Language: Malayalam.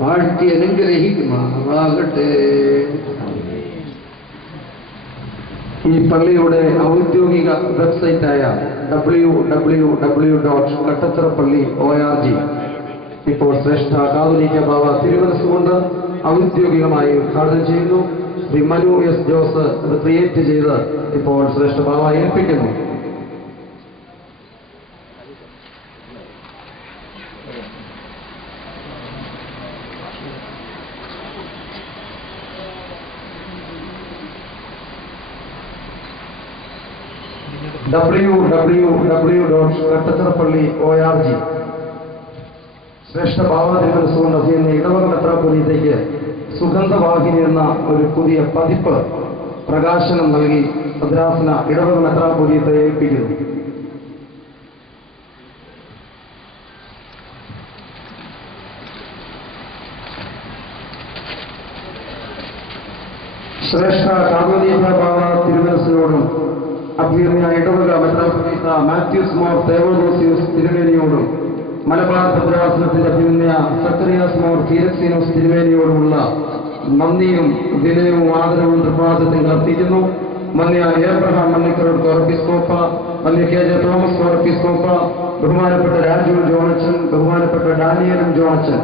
വാഴ്ത്തി അനുഗ്രഹിക്കുമാറാകട്ടെ. ഈ പള്ളിയുടെ ഔദ്യോഗിക വെബ്സൈറ്റായ www.കട്ടച്ചിറപ്പള്ളി.org ഇപ്പോൾ ശ്രേഷ്ഠ കാതോലിക്ക ബാവ തിരുമനസ്സുകൊണ്ട് ഔദ്യോഗികമായി ഉദ്ഘാടനം ചെയ്യുന്നു. ശ്രീ മനു എസ് ജോസ് അത് ക്രിയേറ്റ് ചെയ്ത് ഇപ്പോൾ ശ്രേഷ്ഠ ബാവ ഏൽപ്പിക്കുന്നു. www.കട്ടച്ചിറപ്പള്ളി.org ശ്രേഷ്ഠ ബാവ തിരുമനസ്സുകൊണ്ട് ചെയ്യുന്ന ഇടവക മെത്രാപ്പൊലീത്തയ്ക്ക് സുഗന്ധവാഹിനി എന്ന ഒരു പുതിയ പതിപ്പ് പ്രകാശനം നൽകി ഭദ്രാസന ഇടവക മെത്രാപ്പൊലീത്തയെ ഏൽപ്പിക്കുന്നു. ശ്രേഷ്ഠ കാതോലിക്ക ബാവ തിരുമനസ്സിനോടും അഭ്യർത്ഥന ഇടവക മെത്രാപ്പൊലീത്ത മാത്യൂസ് മോർ തേവോദോസിയൂസ് തിരുമേനിയോടും മലബാർ ഭദ്രാസനത്തിന്റെ അഭിമന്യ സക്കറിയാസ് മോർ ഫീലക്സീനോസ് തിരുമേനിയോടുമുള്ള നന്ദിയും വിനയവും ആദരവും തൃപ്പാദത്തിൽ അർപ്പിക്കുന്നു. മന്യ Abraham മണ്ണിക്കരോട് Corepiscopa, മന്യ K J Thomas Corepiscopa, ബഹുമാനപ്പെട്ട രാജു ജോണച്ചൻ, ബഹുമാനപ്പെട്ട ഡാനിയലും ജോണച്ചൻ,